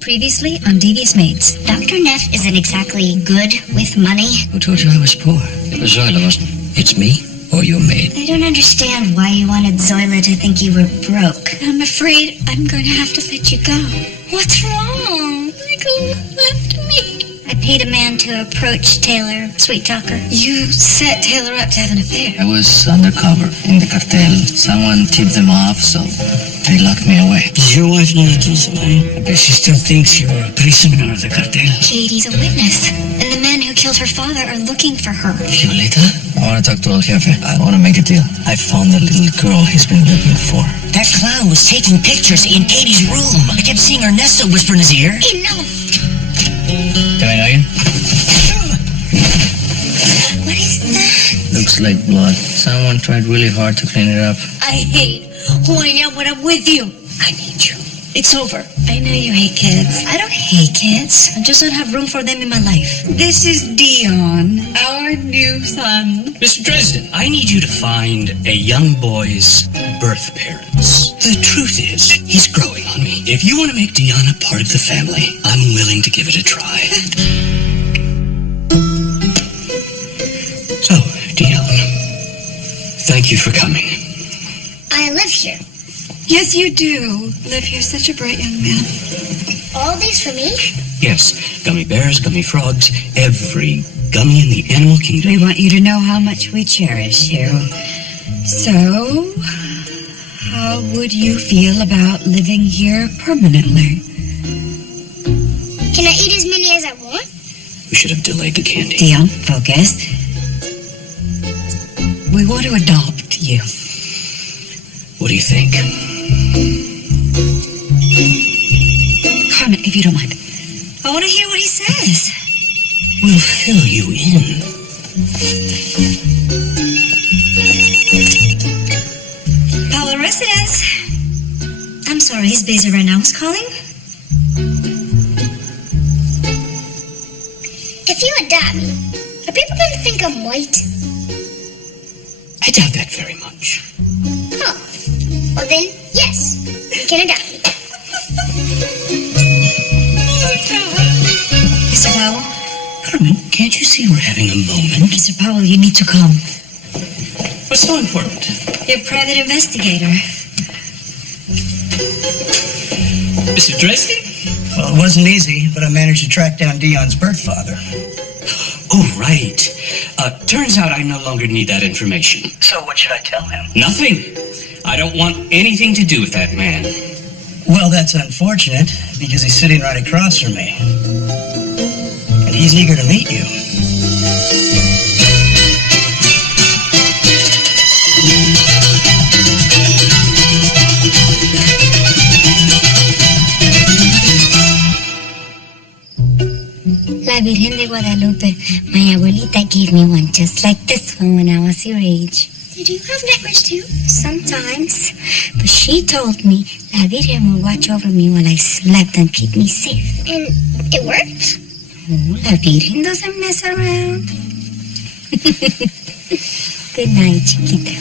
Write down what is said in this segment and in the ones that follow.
Previously on Devious Maids. Dr. Neff isn't exactly good with money. Who told you I was poor? It was Zoila, wasn't it? It's me or your maid. I don't understand why you wanted Zoila to think you were broke. I'm afraid I'm going to have to let you go. What's wrong? Michael left me. I paid a man to approach Taylor, sweet talker. You set Taylor up to have an affair. I was undercover in the cartel. Someone tipped them off, so they locked me away. Does your wife know the truth about it? I bet she still thinks you're a prisoner of the cartel. Katie's a witness, and the men who killed her father are looking for her. Violeta? I want to talk to El Jefe. I want to make a deal. I found the little girl he's been looking for. That clown was taking pictures in Katie's room. I kept seeing Ernesto whisper in his ear. Enough! Do I know you? What is that? Looks like blood. Someone tried really hard to clean it up. I hate holding out when I'm with you. I need you. It's over. I know you hate kids. I don't hate kids. I just don't have room for them in my life. This is Dion, our new son. Mr. Dresden, I need you to find a young boy's birth parents. The truth is, he's growing on me. If you want to make Dion a part of the family, I'm willing to give it a try. So, Dion, thank you for coming. I live here. Yes, you do. Liv, you're such a bright young man. All these for me? Yes, gummy bears, gummy frogs, every gummy in the animal kingdom. We want you to know how much we cherish you. So, how would you feel about living here permanently? Can I eat as many as I want? We should have delayed the candy. Dion, focus. We want to adopt you. What do you think? Carmen, if you don't mind. I want to hear what he says. We'll fill you in. Powell residence. I'm sorry, he's busy right now. Who's calling? If you adopt me, are people going to think I'm white? I doubt that very much. Oh. Well then, yes, you can adopt me. Mr. Powell? Carmen, can't you see we're having a moment? Mr. Powell, you need to come. What's so important? You're a private investigator. Mr. Dresden? Well, it wasn't easy, but I managed to track down Dion's birth father. Oh, right. Turns out I no longer need that information. So what should I tell him? Nothing. I don't want anything to do with that man. Well, that's unfortunate, because he's sitting right across from me. And he's eager to meet you. La Virgen de Guadalupe. My abuelita gave me one just like this one when I was your age. Did you have nightmares too? Sometimes. But she told me La Virgen would watch over me while I slept and keep me safe. And it worked? Oh, La Virgen doesn't mess around. Good night, chiquita.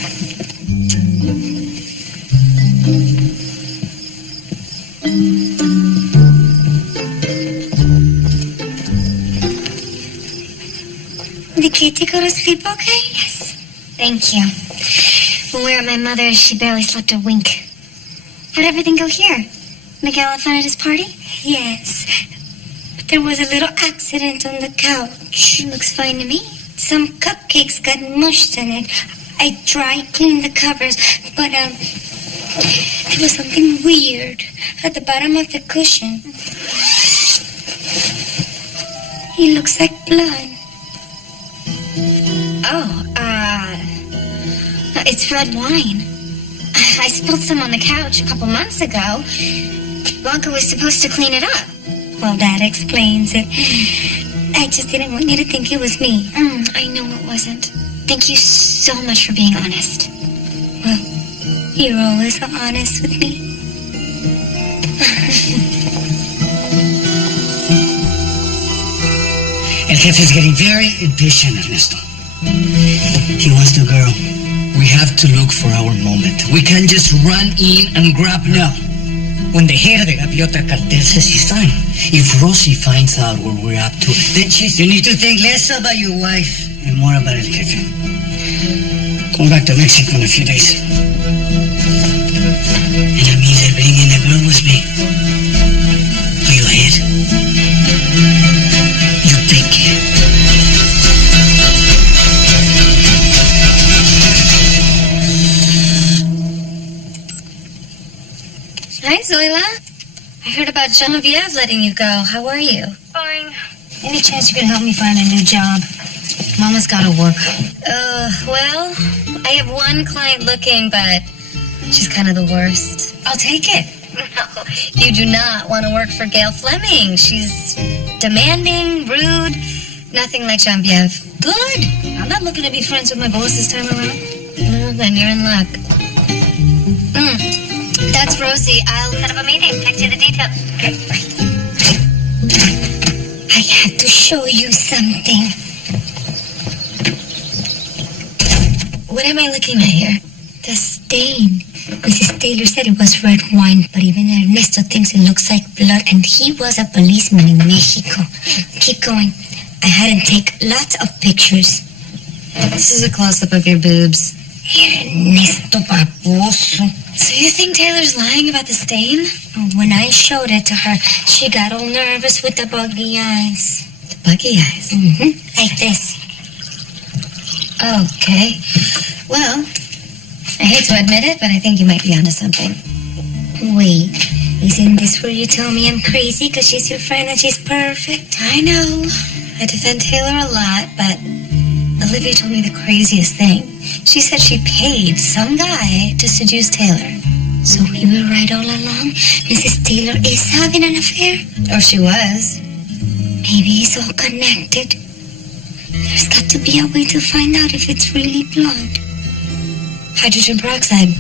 Did Katie go to sleep okay? Yes. Thank you. When we were at my mother's, she barely slept a wink. How'd everything go here? Miguel had fun at his party? Yes. But there was a little accident on the couch. It looks fine to me. Some cupcakes got mushed in it. I tried cleaning the covers, but, there was something weird at the bottom of the cushion. It looks like blood. Oh, it's red wine. I spilled some on the couch a couple months ago. Blanca was supposed to clean it up. Well, that explains it. I just didn't want you to think it was me. I know it wasn't. Thank you so much for being honest. Well, you're always so honest with me. El Jefe's getting very impatient, Ernesto. He wants the girl. We have to look for our moment. We can't just run in and grab her. No. When the head of the Gaviota cartel says he's fine, If Rosie finds out what we're up to, then she's... You need to think less about your wife and more about El Jefe. Going back to Mexico in a few days. And that means I'm bringing a girl with me. Are you ahead? You pick. Hi, Zoila. I heard about Genevieve letting you go. How are you? Fine. Any chance you can help me find a new job? Mama's gotta work. Well, I have one client looking, but she's kind of the worst. I'll take it. No, you do not want to work for Gail Fleming. She's demanding, rude, nothing like Genevieve. Good. I'm not looking to be friends with my boss this time around. Well, then you're in luck. That's Rosie. I'll set up a meeting. Text you the details. Okay, bye. I have to show you something. What am I looking at here? The stain. Mrs. Taylor said it was red wine, but even Ernesto thinks it looks like blood, and he was a policeman in Mexico. Keep going. I had him take lots of pictures. This is a close-up of your boobs. Ernesto baboso. So you think Taylor's lying about the stain? When I showed it to her, she got all nervous with the buggy eyes. The buggy eyes? Mm-hmm. Like this. Okay. Well, I hate to admit it, but I think you might be onto something. Wait, isn't this where you tell me I'm crazy because she's your friend and she's perfect? I know. I defend Taylor a lot, but Olivia told me the craziest thing. She said she paid some guy to seduce Taylor. So we were right all along? Mrs. Taylor is having an affair? Or she was. Maybe it's all connected. There's got to be a way to find out if it's really blood. Hydrogen peroxide.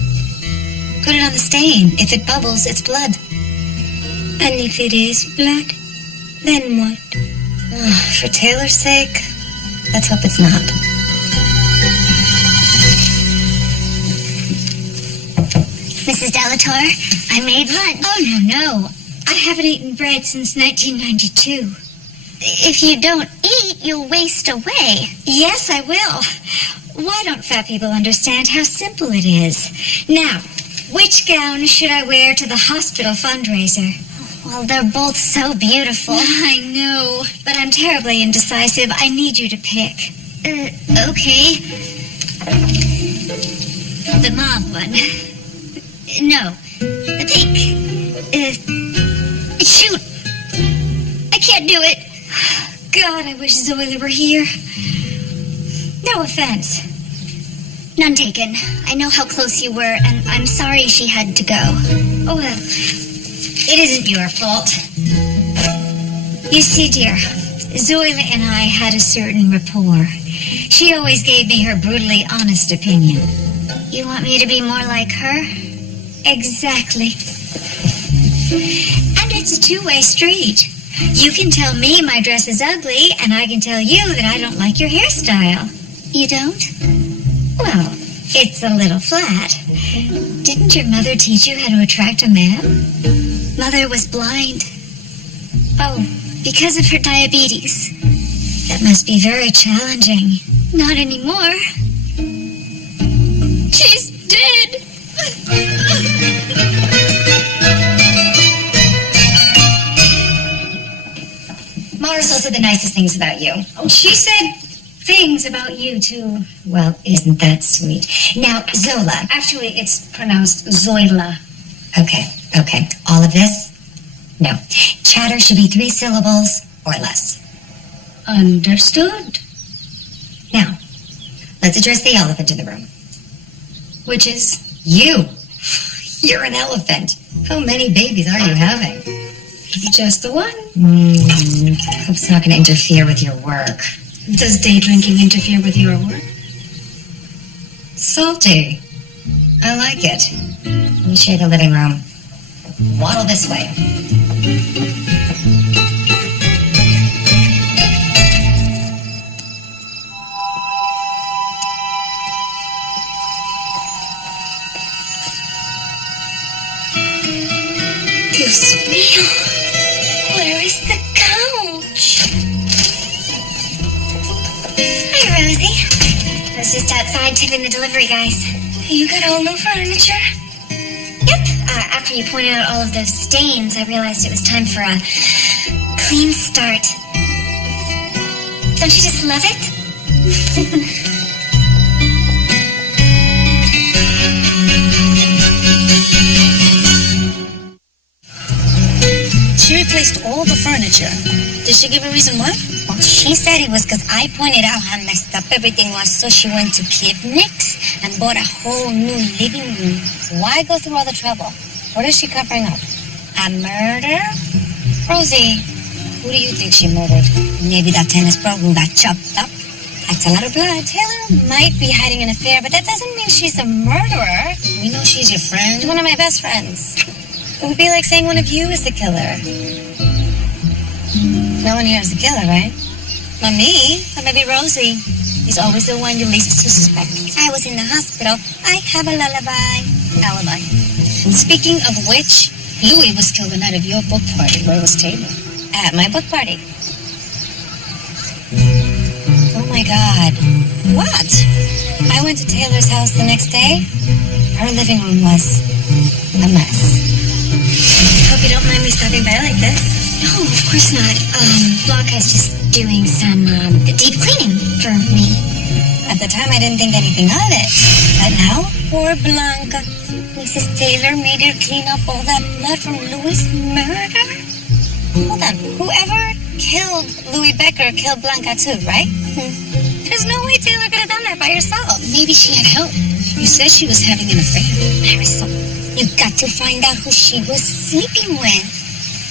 Put it on the stain. If it bubbles, it's blood. And if it is blood, then what? For Taylor's sake, let's hope it's not. Mrs. Delator, I made lunch. Oh, no. I haven't eaten bread since 1992. If you don't eat, you'll waste away. Yes, I will. Why don't fat people understand how simple it is? Now, which gown should I wear to the hospital fundraiser? Well, they're both so beautiful. I know, but I'm terribly indecisive. I need you to pick. Okay. The mauve one. No, the pink. Shoot! I can't do it. God, I wish Zoila were here. No offense. None taken. I know how close you were, and I'm sorry she had to go. Oh, well, it isn't your fault. You see, dear, Zoila and I had a certain rapport. She always gave me her brutally honest opinion. You want me to be more like her? Exactly. And it's a two-way street. You can tell me my dress is ugly, and I can tell you that I don't like your hairstyle. You don't? Well, it's a little flat. Didn't your mother teach you how to attract a man? Mother was blind. Oh, because of her diabetes. That must be very challenging. Not anymore. She's dead. Marisol said the nicest things about you. Oh, she said things about you, too. Well, isn't that sweet? Now, Zola. Actually, it's pronounced Zoila. Okay. All of this? No. Chatter should be 3 syllables or less. Understood. Now, let's address the elephant in the room. Which is you. You're an elephant. How many babies are you having? Just the one. Hope it's not going to interfere with your work. Does day drinking interfere with your work? Salty. I like it. Let me share the living room. Waddle this way. Dios mío. Where Where's the couch? Hi, Rosie. I was just outside tipping the delivery guys. You got all new furniture? Yep. After you pointed out all of those stains, I realized it was time for a clean start. Don't you just love it? She replaced all the furniture. Did she give a reason why? Well, she said it was because I pointed out how messed up everything was, so she went to Kivnick's and bought a whole new living room. Why go through all the trouble? What is she covering up? A murder? Rosie, who do you think she murdered? Maybe that tennis pro who got chopped up. That's a lot of blood. Taylor might be hiding an affair, but that doesn't mean she's a murderer. We know she's your friend. One of my best friends. It would be like saying one of you is the killer. No one here is the killer, right? Not me, but maybe Rosie. He's always the one you least suspect. I was in the hospital. I have a lullaby. Alibi. Speaking of which, Louis was killed the night of your book party. Where was Taylor? At my book party. Oh my God. What? I went to Taylor's house the next day. Her living room was a mess. Hope you don't mind me stopping by like this. No, of course not. Blanca's just doing some deep cleaning for me. At the time, I didn't think anything of it. But now, poor Blanca. Mrs. Taylor made her clean up all that blood from Louis' murder? Hold on. Whoever killed Louis Becker killed Blanca too, right? There's no way Taylor could have done that by herself. Maybe she had help. You said she was having an affair. Marisol, you got to find out who she was sleeping with.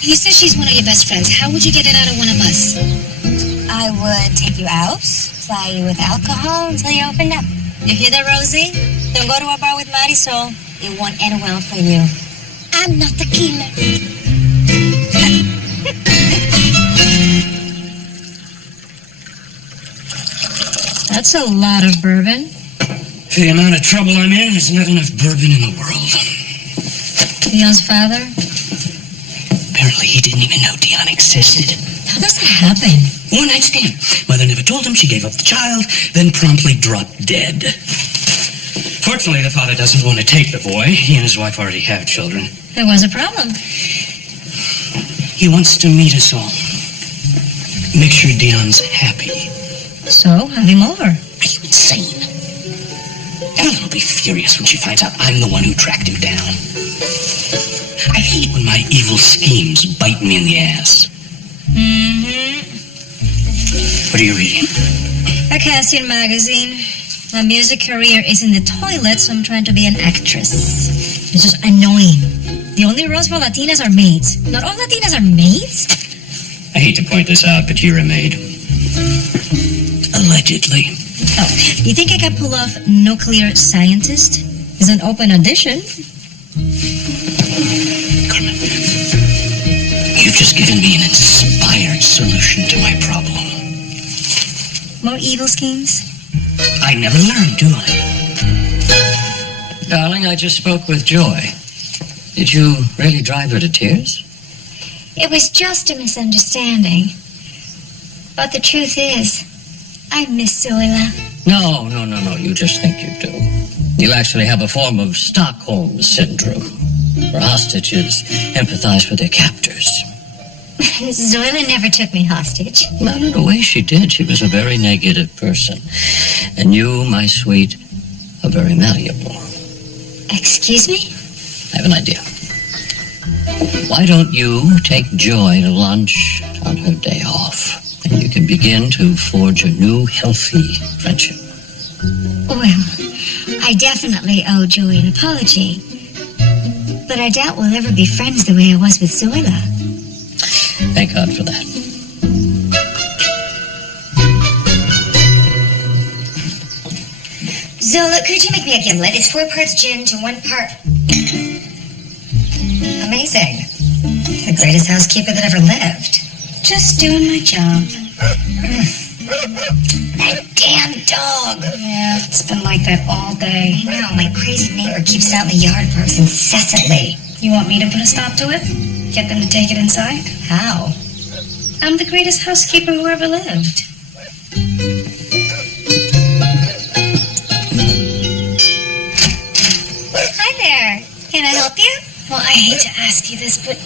You said she's one of your best friends. How would you get it out of one of us? I would take you out, supply you with alcohol until you opened up. You hear that, Rosie? Don't go to a bar with Marisol. It won't end well for you. I'm not the killer. That's a lot of bourbon. For the amount of trouble I'm in, there's not enough bourbon in the world. Dion's father? Apparently he didn't even know Dion existed. How does that happen? One night stand. Mother never told him. She gave up the child, then promptly dropped dead. Fortunately, the father doesn't want to take the boy. He and his wife already have children. There was a problem. He wants to meet us all. Make sure Dion's happy. So, have him over. Are you insane? Evelyn will be furious when she finds out I'm the one who tracked him down. I hate when my evil schemes bite me in the ass. Mm-hmm. What are you reading? A casting magazine. My music career is in the toilet, so I'm trying to be an actress. It's just annoying. The only roles for Latinas are maids. Not all Latinas are maids? I hate to point this out, but you're a maid. Allegedly. Oh, you think I can pull off nuclear scientist? It's an open audition. Carmen, you've just given me an inspired solution to my problem. More evil schemes? I never learn, do I? Darling, I just spoke with Joy. Did you really drive her to tears? It was just a misunderstanding. But the truth is, I miss Zoila. No. You just think you do. You actually have a form of Stockholm syndrome, where hostages empathize with their captors. Zoila never took me hostage. Not in a way she did. She was a very negative person. And you, my sweet, are very malleable. Excuse me? I have an idea. Why don't you take Joy to lunch on her day off? And you can begin to forge a new, healthy friendship. Well, I definitely owe Joy an apology. But I doubt we'll ever be friends the way I was with Zoila. Thank God for that. Zola, could you make me a gimlet? It's 4 parts gin to 1 part... Amazing. The greatest housekeeper that ever lived. Just doing my job. That damn dog. Yeah, it's been like that all day. No, my crazy neighbor keeps it out in the yard for us incessantly. You want me to put a stop to it? Get them to take it inside? How? I'm the greatest housekeeper who ever lived. Hi there. Can I help you? Well, I hate to ask you this, but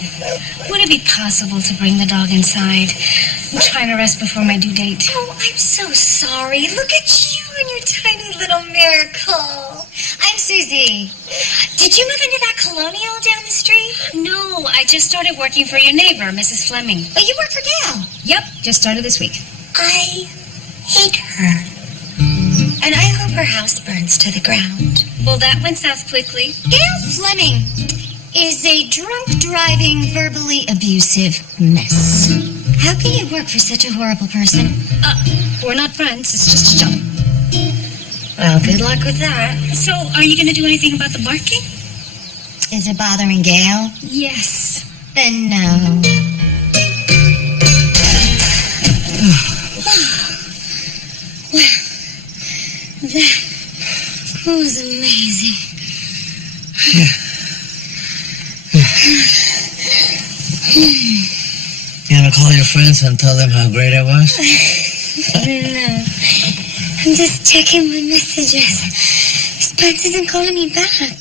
would it be possible to bring the dog inside? I'm trying to rest before my due date. Oh, I'm so sorry. Look at you and your tiny little miracle. I'm Susie. Did you move into that colonial down the street? No, I just started working for your neighbor, Mrs. Fleming. Oh, you work for Gail. Yep, just started this week. I hate her. And I hope her house burns to the ground. Well, that went south quickly. Gail Fleming is a drunk, driving, verbally abusive mess. How can you work for such a horrible person? We're not friends. It's just a job. Well, good luck with that. So, are you going to do anything about the barking? Is it bothering Gail? Yes. Then no. Well, that was amazing. You wanna call your friends and tell them how great I was? No. I'm just checking my messages. Spence isn't calling me back.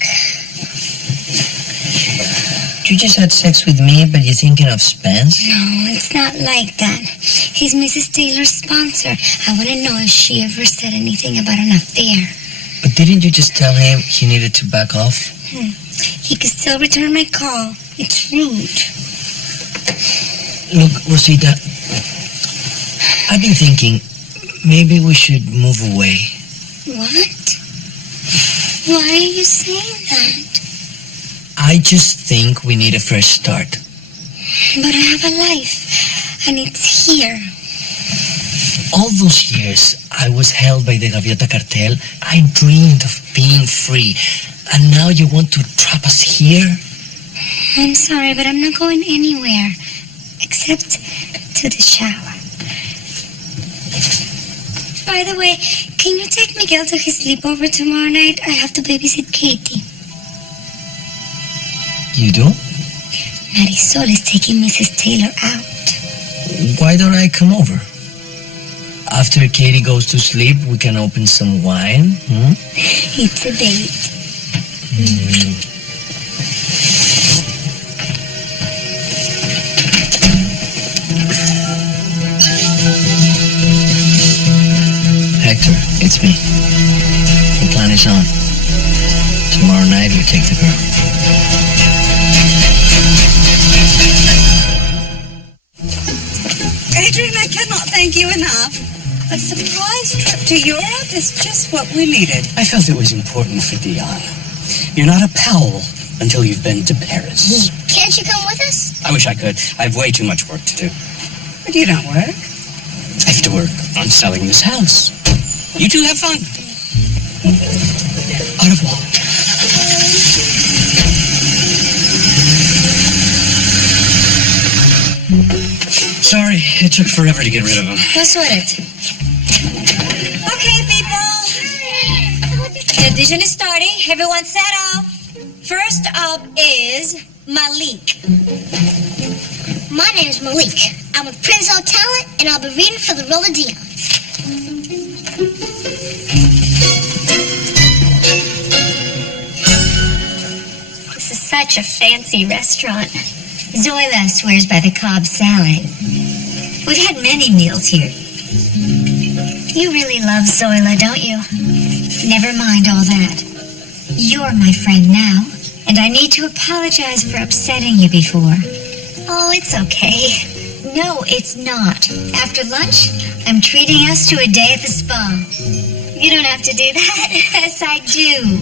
You just had sex with me, but you're thinking of Spence? No, it's not like that. He's Mrs. Taylor's sponsor. I want to know if she ever said anything about an affair. But didn't you just tell him he needed to back off? He could still return my call. It's rude. Look, Rosita, I've been thinking maybe we should move away. What? Why are you saying that? I just think we need a fresh start. But I have a life, and it's here. All those years I was held by the Gaviota cartel. I dreamed of being free. And now you want to trap us here? I'm sorry, but I'm not going anywhere. Except to the shower. By the way, can you take Miguel to his sleepover tomorrow night? I have to babysit Katie. You do? Marisol is taking Mrs. Taylor out. Why don't I come over? After Katie goes to sleep, we can open some wine. It's a date. Hector, it's me. The plan is on. Tomorrow night we take the girl. Adrian, I cannot thank you enough. A surprise trip to Europe is just what we needed. I felt it was important for Dion. You're not a Powell until you've been to Paris. Can't you come with us? I wish I could. I have way too much work to do. But you don't work. I have to work on selling this house. You two have fun. Au revoir. Sorry, it took forever to get rid of him. Go sort it. Okay, people. The audition is starting. Everyone settle. First up is Malik. My name is Malik. I'm with Prince of Talent, and I'll be reading for the role of Dion. This is such a fancy restaurant. Zoila swears by the Cobb salad. We've had many meals here. You really love Zoila, don't you? Never mind all that. You're my friend now, and I need to apologize for upsetting you before. Oh, it's okay. No, it's not. After lunch, I'm treating us to a day at the spa. You don't have to do that. Yes, I do.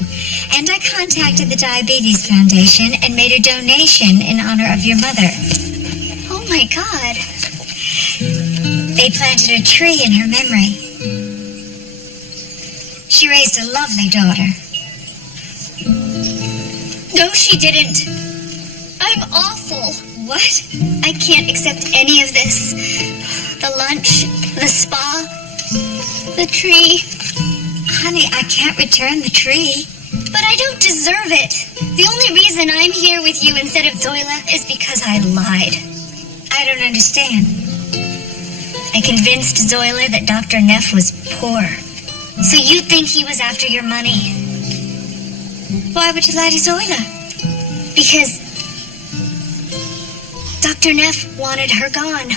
And I contacted the Diabetes Foundation and made a donation in honor of your mother. Oh my God. They planted a tree in her memory. She raised a lovely daughter. No, she didn't. I'm awful. What? I can't accept any of this. The lunch, the spa, the tree. Honey, I can't return the tree. But I don't deserve it. The only reason I'm here with you instead of Zoila is because I lied. I don't understand. I convinced Zoila that Dr. Neff was poor. So you think he was after your money? Why would you lie to Zoila? Because Dr. Neff wanted her gone.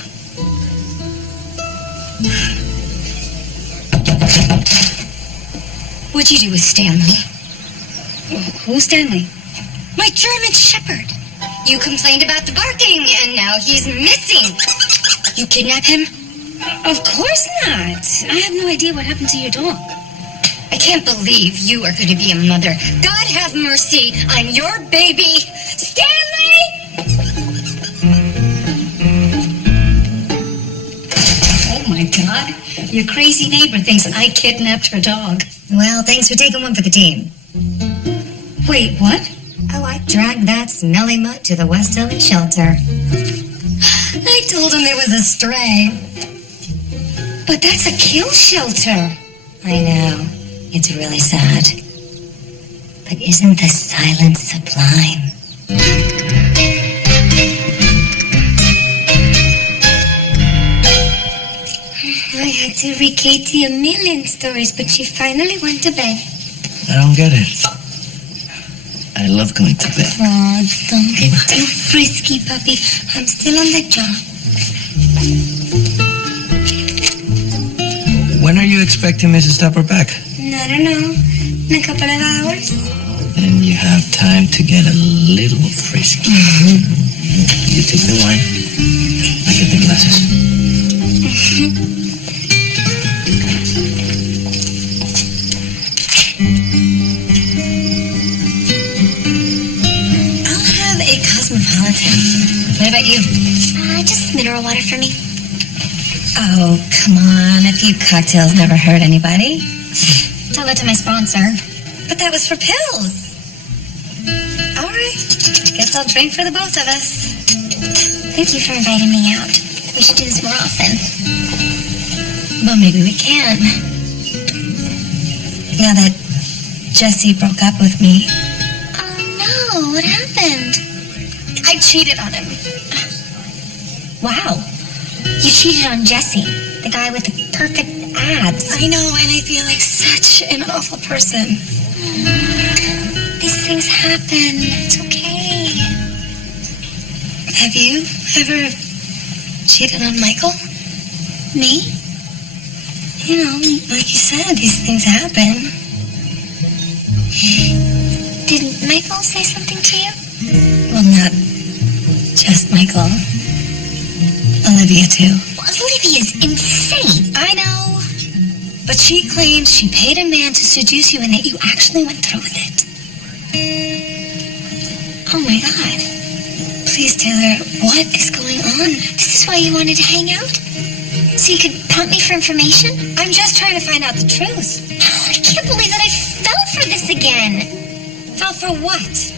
What'd you do with Stanley? Who's Stanley? My German Shepherd. You complained about the barking, and now he's missing. You kidnap him? Of course not. I have no idea what happened to your dog. I can't believe you are going to be a mother. God have mercy on your baby. Stanley! Oh my God. Your crazy neighbor thinks I kidnapped her dog. Well, thanks for taking one for the team. Wait, what? Oh, I dragged that smelly mutt to the West Village shelter. I told him it was a stray. But that's a kill shelter. I know. It's really sad. But isn't the silence sublime? I had to read Katie a million stories, but she finally went to bed. I don't get it. I love going to bed. Oh, don't get too frisky, puppy. I'm still on the job. When are you expecting Mrs. Tupper back? I don't know. In a couple of hours. Then you have time to get a little frisky. You take the wine. I get the glasses. What about you? Just mineral water for me. Oh, come on. A few cocktails never hurt anybody. Tell that to my sponsor. But that was for pills. All right. Guess I'll drink for the both of us. Thank you for inviting me out. We should do this more often. Well, maybe we can. Now that Jesse broke up with me. Oh, no. What happened? I cheated on him. Wow. You cheated on Jesse, the guy with the perfect abs. I know, and I feel like such an awful person. These things happen. It's okay. Have you ever cheated on Michael? Me? You know, like you said, these things happen. Didn't Michael say something to you? Well, not just Michael. Olivia, too. Well, Olivia's insane. I know. But she claims she paid a man to seduce you and that you actually went through with it. Oh, my God. Please, Taylor, what is going on? This is why you wanted to hang out? So you could pump me for information? I'm just trying to find out the truth. Oh, I can't believe that I fell for this again. Fell for what?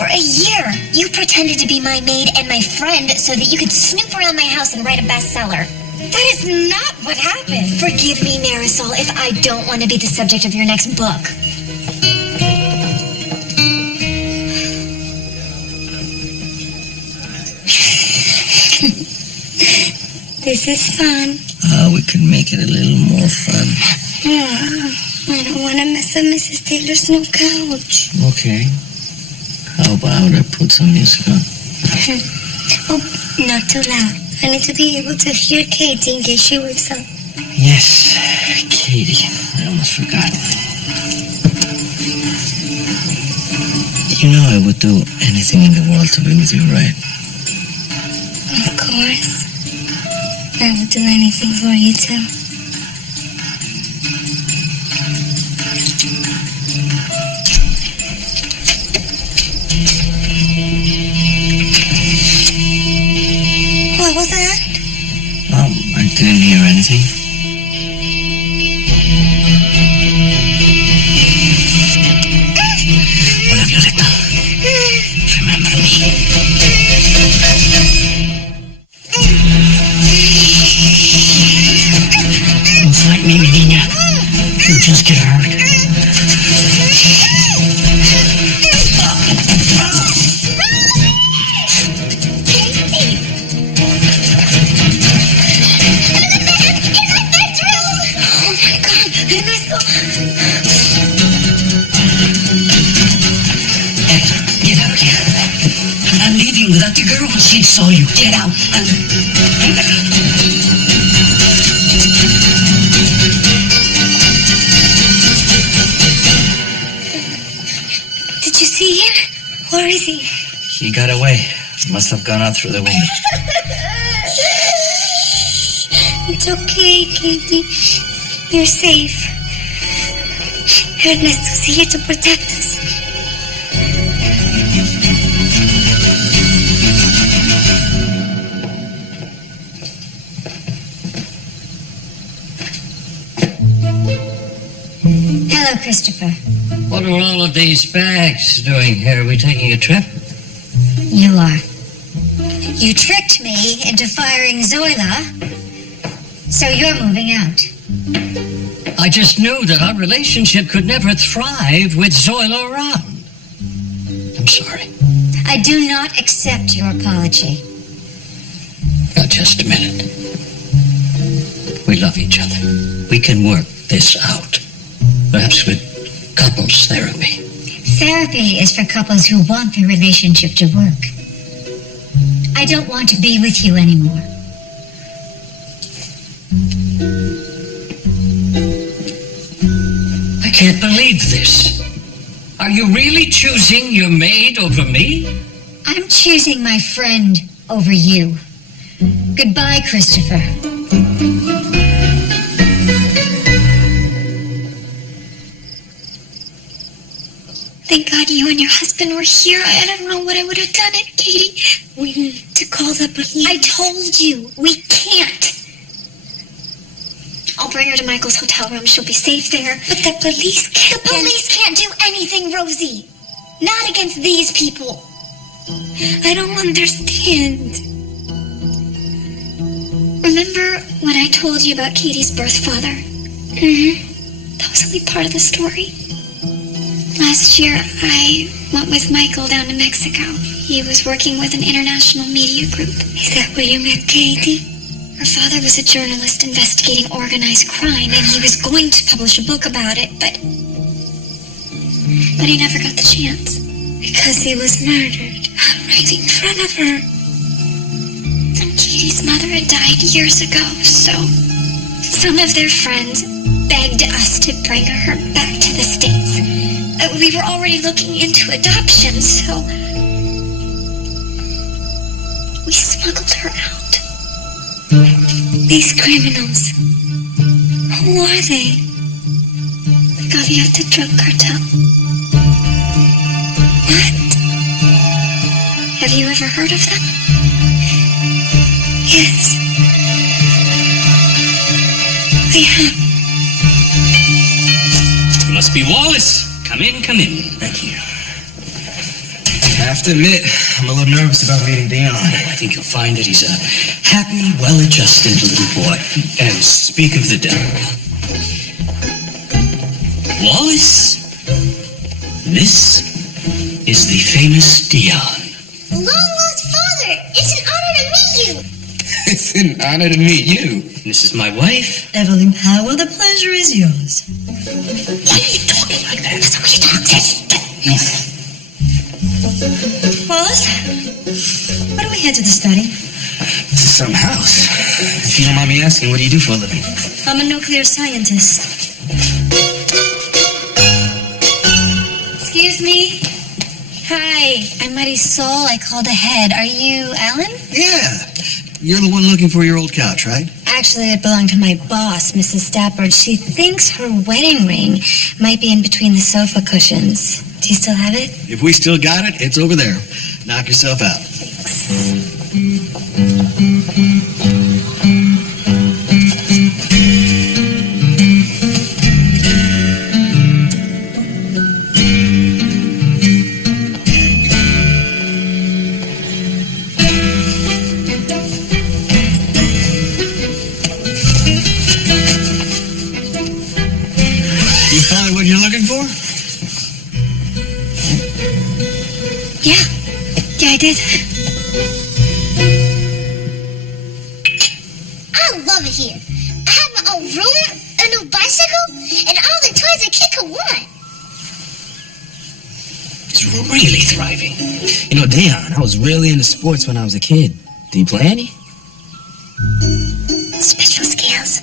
For a year, you pretended to be my maid and my friend so that you could snoop around my house and write a bestseller. That is not what happened. Forgive me, Marisol, if I don't want to be the subject of your next book. This is fun. We could make it a little more fun. I don't want to mess up Mrs. Taylor's new couch. Okay. How about I put some music on? Oh, not too loud. I need to be able to hear Katie in case she wakes up. Yes, Katie. I almost forgot. You know I would do anything in the world to be with you, right? Of course. I would do anything for you, too. What was that? I didn't hear anything. Hola, Violeta. Remember me. Don't fight me, mi niña. You'll just get hurt. Get out of here. I'm leaving without the girl. She saw you. Get out. Did you see him? Where is he? He got away. Must have gone out through the window. It's okay, Katie. You're safe. Ernesto's here to protect us. Hello, Christopher. What are all of these bags doing here? Are we taking a trip? You are. You tricked me into firing Zoila, so you're moving out. I just knew that our relationship could never thrive with Zoila around. I'm sorry. I do not accept your apology. Now, just a minute. We love each other. We can work this out. Perhaps with couples therapy. Therapy is for couples who want their relationship to work. I don't want to be with you anymore. I can't believe this. Are you really choosing your maid over me? I'm choosing my friend over you. Goodbye, Christopher. Thank God you and your husband were here. I don't know what I would have done it, Katie. We need to call the police. I told you, we can't. I'll bring her to Michael's hotel room. She'll be safe there. But the police can't. The police can't do anything, Rosie. Not against these people. I don't understand. Remember when I told you about Katie's birth father? That was only part of the story. Last year, I went with Michael down to Mexico. He was working with an international media group. Is that where you met Katie? Her father was a journalist investigating organized crime, and he was going to publish a book about it, but he never got the chance. Because he was murdered right in front of her. And Katie's mother had died years ago, so some of their friends begged us to bring her back to the States. We were already looking into adoption, so we smuggled her out. These criminals, who are they? The Gaviota drug cartel. What? Have you ever heard of them? Yes. I have. It must be Wallace. Come in, come in. Thank you. I have to admit, I'm a little nervous about meeting Dion. I think you'll find that he's a happy, well-adjusted little boy. And speak of the devil. Wallace, this is the famous Dion. Long-lost father, it's an honor to meet you. It's an honor to meet you. This is my wife. Evelyn Powell, the pleasure is yours. Why are you talking like that? That's the way you talk. Wallace, why don't we head to the study? To some house. If you don't mind me asking, what do you do for a living? I'm a nuclear scientist. Excuse me. Hi, I'm Marisol. I called ahead. Are you Alan? Yeah. You're the one looking for your old couch, right? Actually, it belonged to my boss, Mrs. Stafford. She thinks her wedding ring might be in between the sofa cushions. Do you still have it? If we still got it, it's over there. Knock yourself out. You found what you're looking for? Yeah, I did. I love it here. I have my own room, an new bicycle, and all the toys a kid could want. It's really thriving. You know, Dion, I was really into sports when I was a kid. Do you play any? Special skills?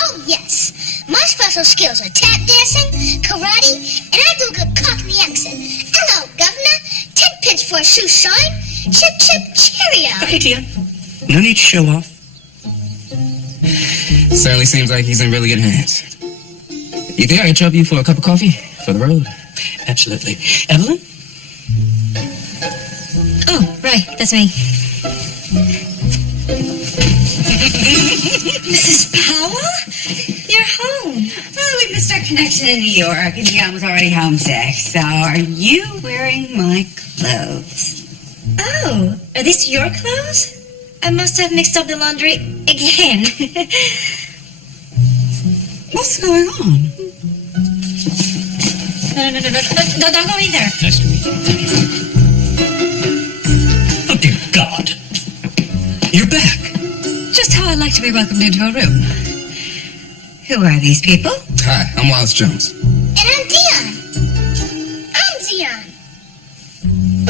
Oh, yes. My special skills are tap dancing, karate, and I do a good Cockney accent. Hello, Governor. 10 pence for a shoe shine. Chip, chip, cheerio. Hey, Dion. No need to show off. Certainly seems like he's in really good hands. You think I can trouble you for a cup of coffee for the road? Absolutely. Evelyn? Oh, right, that's me. Mrs. Powell? You're home. Well, we missed our connection in New York, and Dion was already homesick. So, are you wearing my clothes? Oh, are these your clothes? I must have mixed up the laundry again. What's going on? No, don't go in there. Nice to meet you. Oh, dear God. You're back. Just how I like to be welcomed into a room. Who are these people? Hi, I'm Wallace Jones. And I'm Dion. I'm Dion.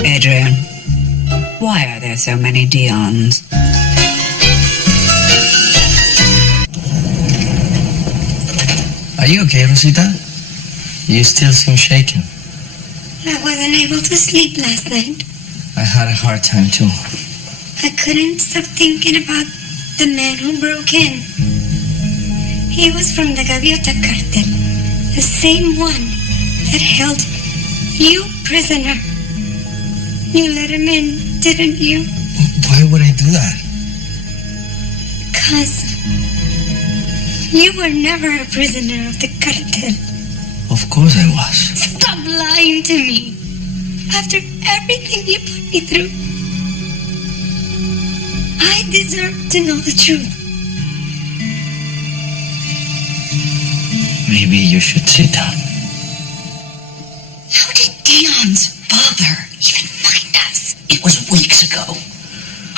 Adrian, why are there so many Dions? Are you okay, Rosita? You still seem shaken. I wasn't able to sleep last night. I had a hard time too. I couldn't stop thinking about the man who broke in. He was from the Gaviota cartel, the same one that held you prisoner. You let him in, didn't you? Why would I do that? 'Cause you were never a prisoner of the cartel. Of course I was. Stop lying to me. After everything you put me through, I deserve to know the truth. Maybe you should sit down. How did Dion's father even find us? It was weeks ago.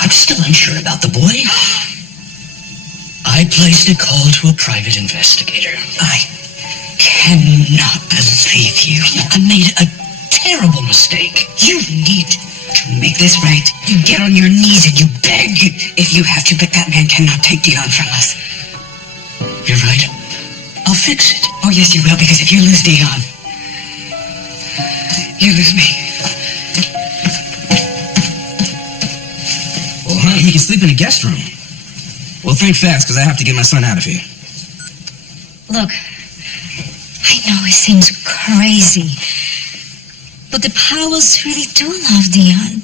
I'm still unsure about the boy. I placed a call to a private investigator. I cannot believe you. I made a terrible mistake. You need to make this right. You get on your knees and you beg. If you have to, but that man cannot take Dion from us. You're right. I'll fix it. Oh, yes, you will, because if you lose Dion, you lose me. Well, honey, he can sleep in the guest room. Well, think fast, because I have to get my son out of here. Look, I know it seems crazy, but the Powells really do love Dion.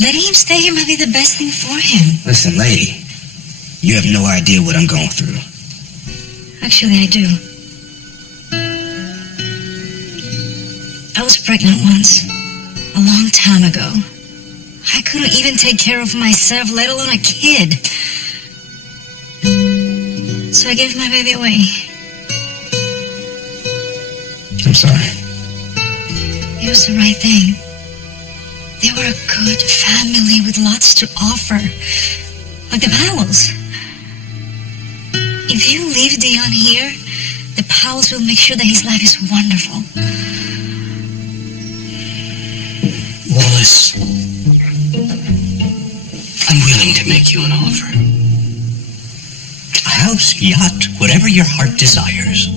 Letting him stay here might be the best thing for him. Listen, lady, you have no idea what I'm going through. Actually, I do. I was pregnant once, a long time ago. I couldn't even take care of myself, let alone a kid. So I gave my baby away. I'm sorry. It was the right thing. They were a good family with lots to offer. Like the Powells. If you leave Dion here, the Powells will make sure that his life is wonderful. Wallace, I'm willing to make you an offer. A house, yacht, whatever your heart desires.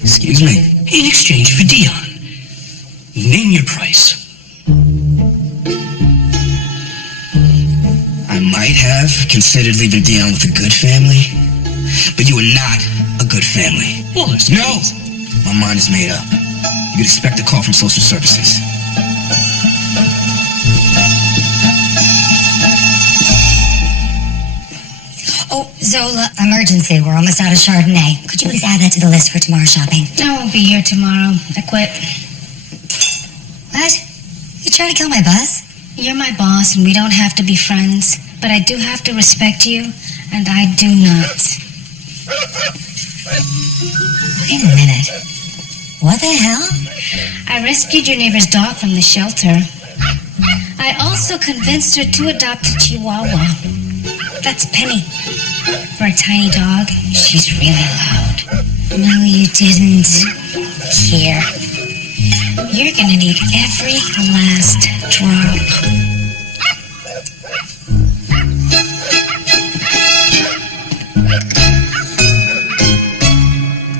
Excuse me. In exchange for Dion. Name your price. I might have considered leaving Dion with a good family, but you are not a good family. Wallace, No! My mind is made up. You could expect a call from social services. Oh, Zola, emergency. We're almost out of Chardonnay. Could you please add that to the list for tomorrow's shopping? I won't be here tomorrow. I quit. What? You trying to kill my buzz? You're my boss, and we don't have to be friends. But I do have to respect you, and I do not. Wait a minute. What the hell? I rescued your neighbor's dog from the shelter. I also convinced her to adopt a Chihuahua. That's Penny. For a tiny dog, she's really loud. No, you didn't. Here. You're gonna need every last drop.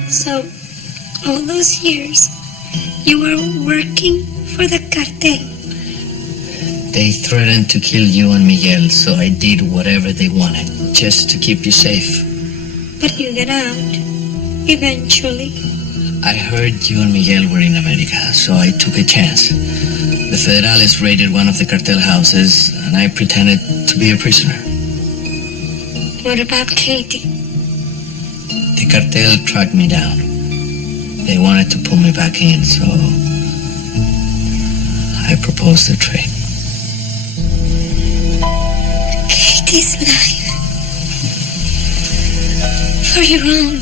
So, all those years, you were working for the cartel. They threatened to kill you and Miguel, so I did whatever they wanted, just to keep you safe. But you get out, eventually. I heard you and Miguel were in America, so I took a chance. The Federales raided one of the cartel houses, and I pretended to be a prisoner. What about Katie? The cartel tracked me down. They wanted to pull me back in, so I proposed a trade. Katie's life. For your own.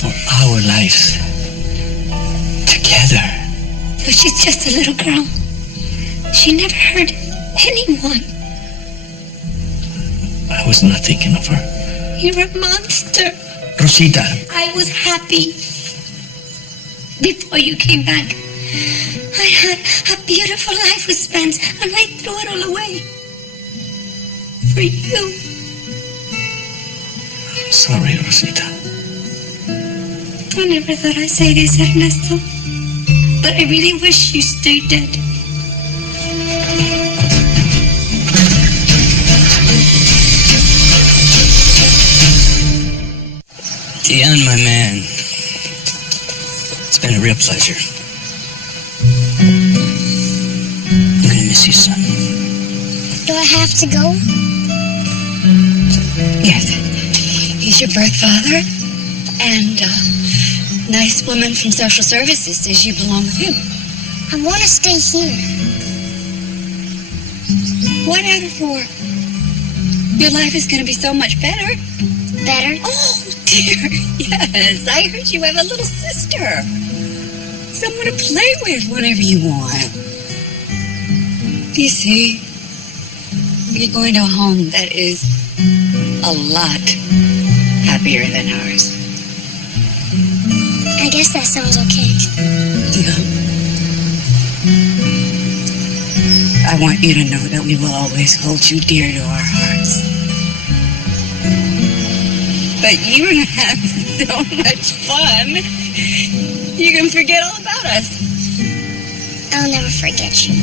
For our lives. Together. But she's just a little girl. She never hurt anyone. I was not thinking of her. You're a monster. Rosita. I was happy before you came back. I had a beautiful life with Spence, and I threw it all away. For you. Sorry, Rosita. I never thought I'd say this, Ernesto. But I really wish you stayed dead. Dion, my man. It's been a real pleasure. I'm gonna miss you, son. Do I have to go? Yes. He's your birth father, and nice woman from social services says you belong with him. I want to stay here. 1 out of 4. Your life is going to be so much better. Better? Oh, dear. Yes, I heard you have a little sister. Someone to play with whenever you want. You see, you're going to a home that is a lot happier than ours. I guess that sounds okay. Yeah. I want you to know that we will always hold you dear to our hearts. But you're going to have so much fun, you can forget all about us. I'll never forget you.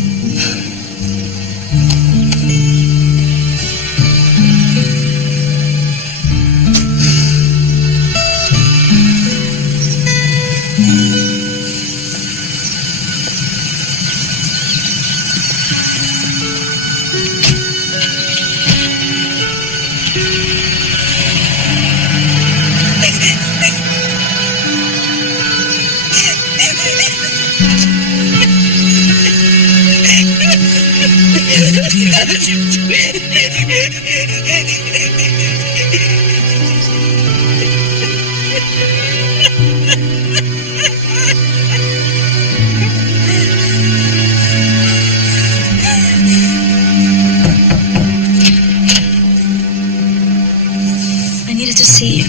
I needed to see you.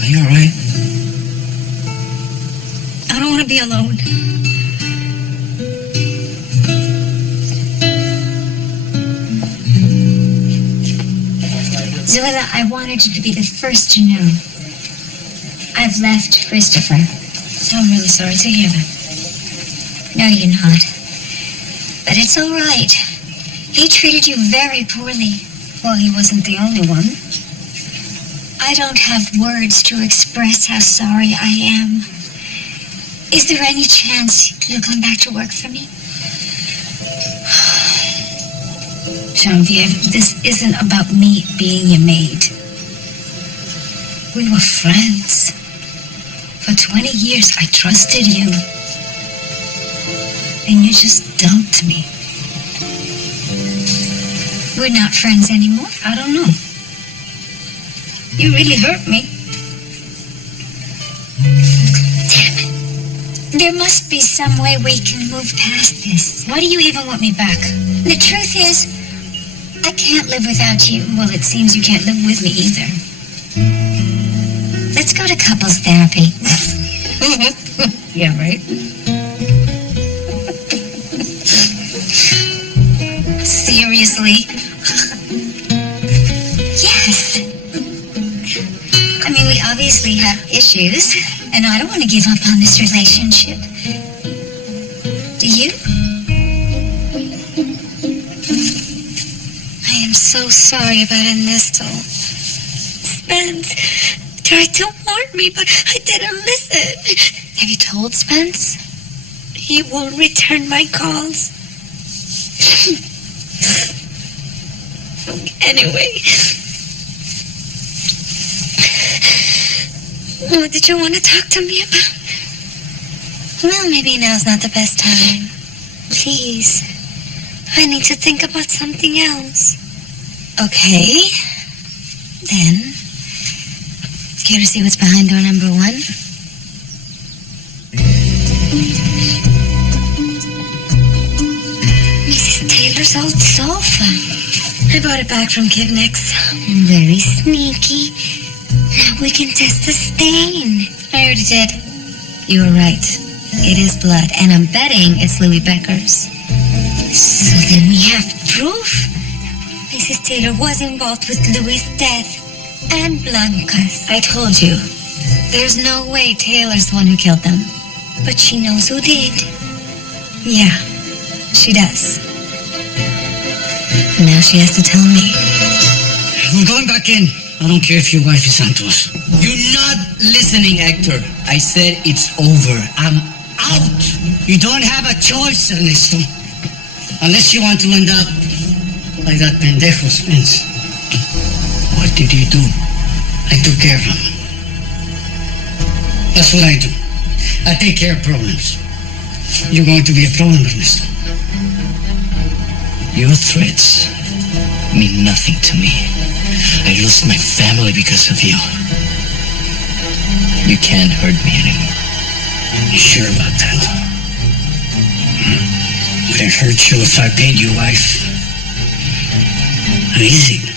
Are you alright? I don't want to be alone. Zoila, I wanted you to be the first to know. I've left Christopher. So I'm really sorry to hear that. No, you're not. But it's all right. He treated you very poorly. Well, he wasn't the only one. I don't have words to express how sorry I am. Is there any chance you'll come back to work for me? Genevieve, this isn't about me being your maid. We were friends. For 20 years, I trusted you. And you just dumped me. We're not friends anymore? I don't know. You really hurt me. Damn it. There must be some way we can move past this. Why do you even want me back? The truth is, I can't live without you. Well, it seems you can't live with me either. Let's go to couples therapy. Yeah, right? Seriously? Yes. I mean, we obviously have issues, and I don't want to give up on this relationship. Do you? I am so sorry about Ernesto. Spence tried to warn me, but I didn't listen. Have you told Spence? He won't return my calls. Anyway, what did you want to talk to me about? Well, maybe now's not the best time. Please, I need to think about something else. Okay. Then, care to see what's behind door number 1? Mrs. Taylor's old sofa. I brought it back from Kivnick's. Very sneaky. Now we can test the stain. I already did. You were right. It is blood, and I'm betting it's Louis Becker's. So then we have proof. Mrs. Taylor was involved with Louis' death and Blanca's. I told you. There's no way Taylor's the one who killed them. But she knows who did. Yeah, she does. Now she has to tell me. We're going back in. I don't care if your wife is Santos. You're not listening, Hector. I said it's over. I'm out. You don't have a choice, Ernesto. Unless you want to end up like that pendejo Spence. What did you do? I took care of him. That's what I do. I take care of problems. You're going to be a problem, Ernesto. Your threats mean nothing to me. I lost my family because of you. You can't hurt me anymore. You sure about that? Would it hurt you if I paid your wife? Easy.